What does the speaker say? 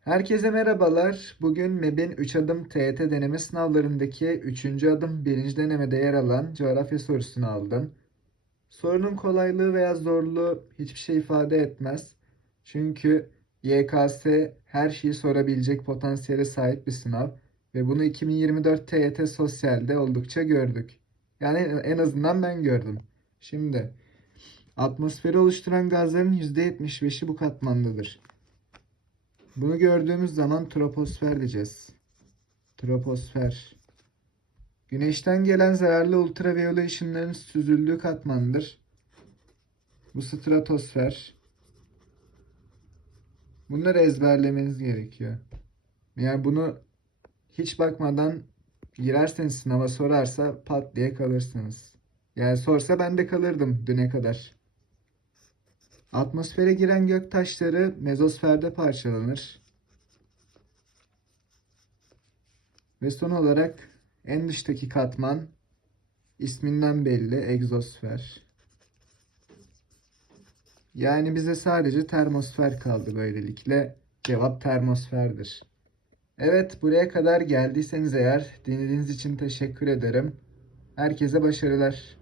Herkese merhabalar. Bugün MEB'in 3 adım TYT deneme sınavlarındaki 3. adım 1. denemede yer alan coğrafya sorusunu aldım. Sorunun kolaylığı veya zorluğu hiçbir şey ifade etmez. Çünkü YKS her şeyi sorabilecek potansiyele sahip bir sınav ve bunu 2024 TYT Sosyal'de oldukça gördük. Yani en azından ben gördüm. Şimdi atmosferi oluşturan gazların %75'i bu katmandadır. Bunu gördüğümüz zaman troposfer diyeceğiz. Troposfer. Güneşten gelen zararlı ultraviyole ışınların süzüldüğü katmandır. Bu stratosfer. Bunları ezberlemeniz gerekiyor. Yani bunu hiç bakmadan girerseniz sınava sorarsa pat diye kalırsınız. Yani sorsa ben de kalırdım düne kadar. Atmosfere giren gök taşları mezosferde parçalanır. Ve son olarak en dıştaki katman isminden belli egzosfer. Yani bize sadece termosfer kaldı böylelikle. Cevap termosferdir. Evet buraya kadar geldiyseniz eğer dinlediğiniz için teşekkür ederim. Herkese başarılar.